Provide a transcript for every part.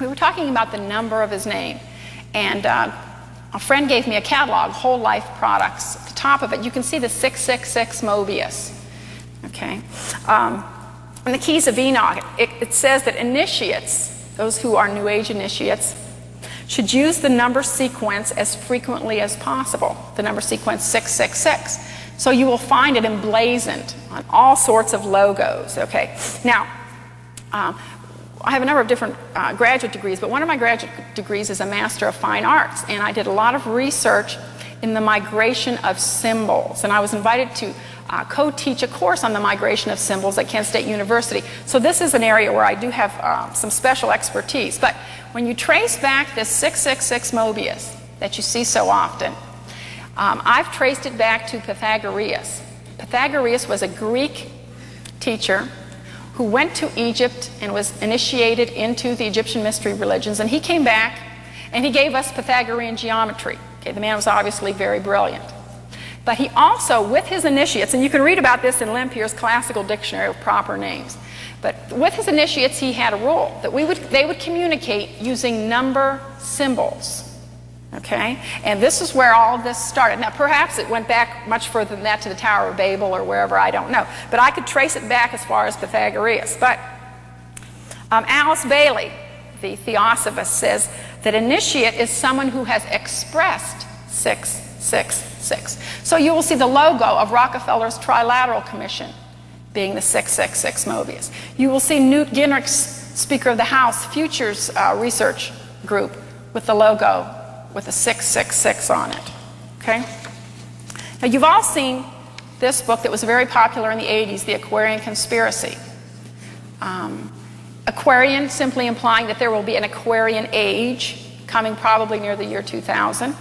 we were talking about the number of his name. And a friend gave me a catalog, Whole Life Products. At the top of it, you can see the 666 Mobius. Okay? In the Keys of Enoch, it says that initiates, those who are New Age initiates, should use the number sequence as frequently as possible, the number sequence 666. So you will find it emblazoned on all sorts of logos. Okay? Now, I have a number of different graduate degrees, but one of my graduate degrees is a Master of Fine Arts, and I did a lot of research in the migration of symbols, and I was invited to co-teach a course on the migration of symbols at Kent State University. So this is an area where I do have some special expertise. But when you trace back this 666 Mobius that you see so often, I've traced it back to Pythagoras. Pythagoras was a Greek teacher who went to Egypt and was initiated into the Egyptian mystery religions, and he came back and he gave us Pythagorean geometry. Okay, the man was obviously very brilliant. But he also, with his initiates, and you can read about this in Lempier's Classical Dictionary of Proper Names, but with his initiates he had a rule that they would communicate using number symbols. Okay? And this is where all of this started. Now, perhaps it went back much further than that to the Tower of Babel or wherever, I don't know. But I could trace it back as far as Pythagoras. But Alice Bailey, the Theosophist, says that initiate is someone who has expressed 666. So you will see the logo of Rockefeller's Trilateral Commission being the 666 Mobius. You will see Newt Gingrich's Speaker of the House Futures Research Group with the logo with a 666 on it. Okay? Now you've all seen this book that was very popular in the 80s, The Aquarian Conspiracy. Aquarian simply implying that there will be an Aquarian age coming probably near the year 2000.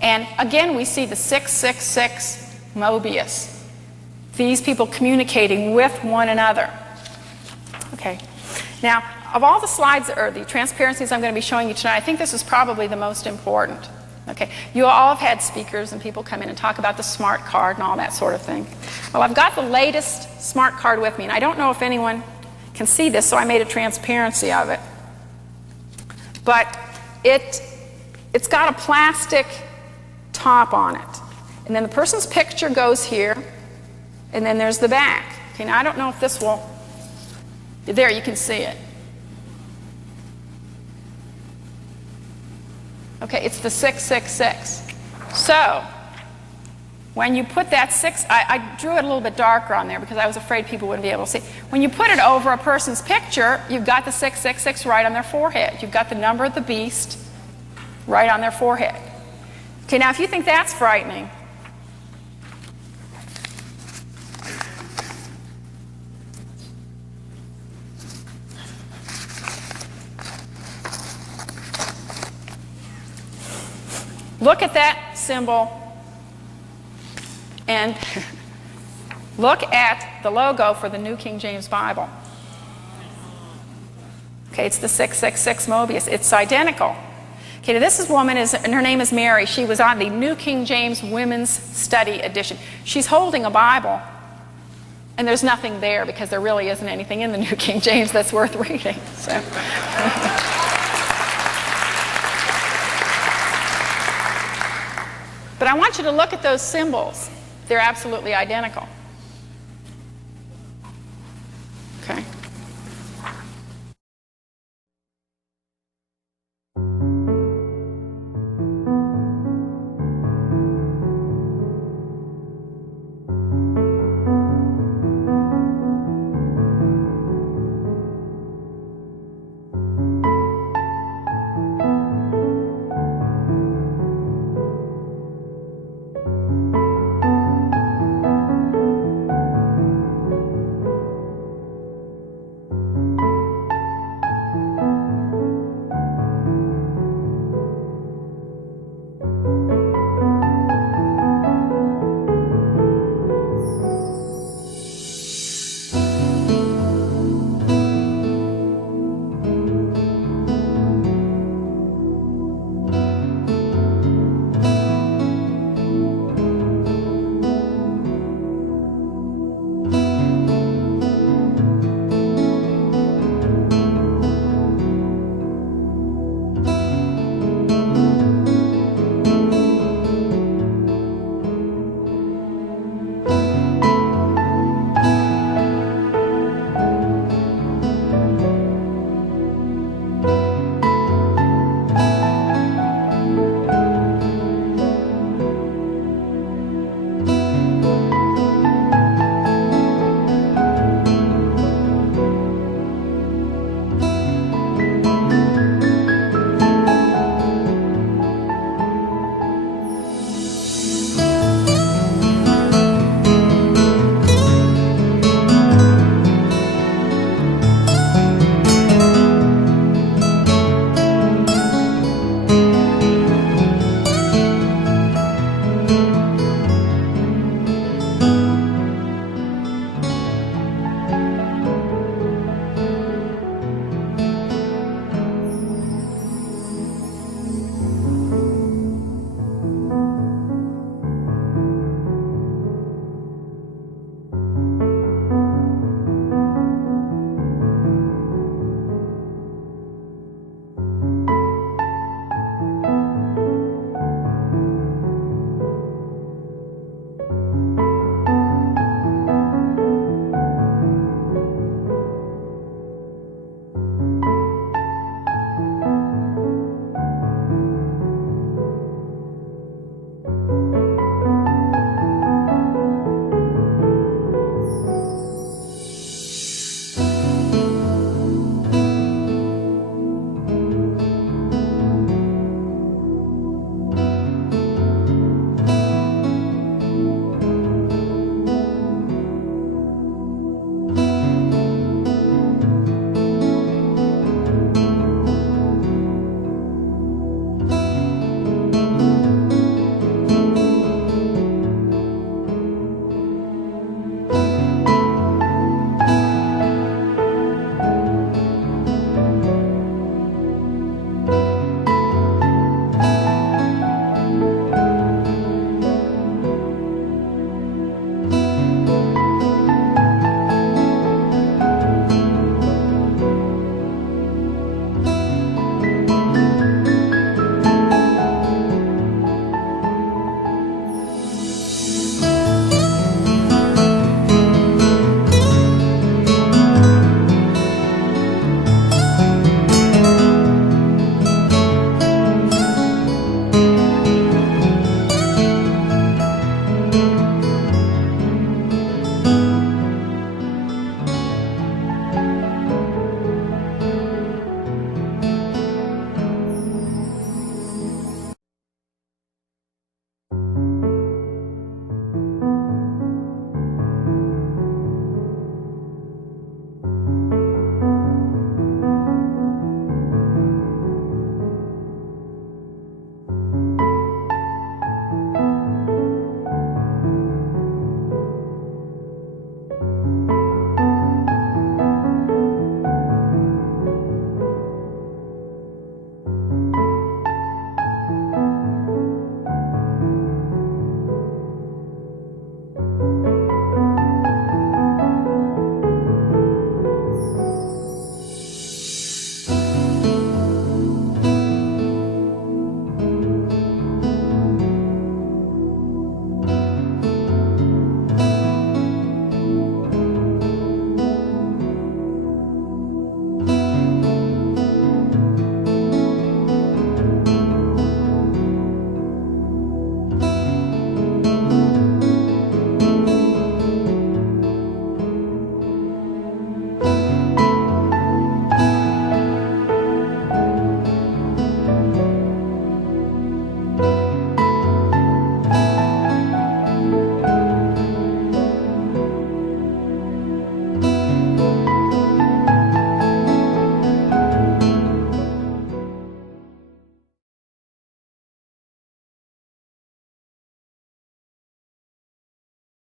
And again we see the 666 Mobius. These people communicating with one another. Okay. Now, of all the slides or the transparencies I'm going to be showing you tonight, I think this is probably the most important. Okay. You all have had speakers and people come in and talk about the smart card and all that sort of thing. Well, I've got the latest smart card with me, and I don't know if anyone can see this, so I made a transparency of it. But it's got a plastic top on it. And then the person's picture goes here, and then there's the back. Okay, now I don't know if this will... There, you can see it. Okay, it's the 666. So, when you put that 6, I drew it a little bit darker on there because I was afraid people wouldn't be able to see. When you put it over a person's picture, you've got the 666 right on their forehead. You've got the number of the beast right on their forehead. Okay, now if you think that's frightening, look at that symbol and look at the logo for the New King James Bible. Okay, it's the 666 Mobius. It's identical. Okay, now this woman and her name is Mary. She was on the New King James Women's Study Edition. She's holding a Bible, and there's nothing there because there really isn't anything in the New King James that's worth reading. So. But I want you to look at those symbols. They're absolutely identical.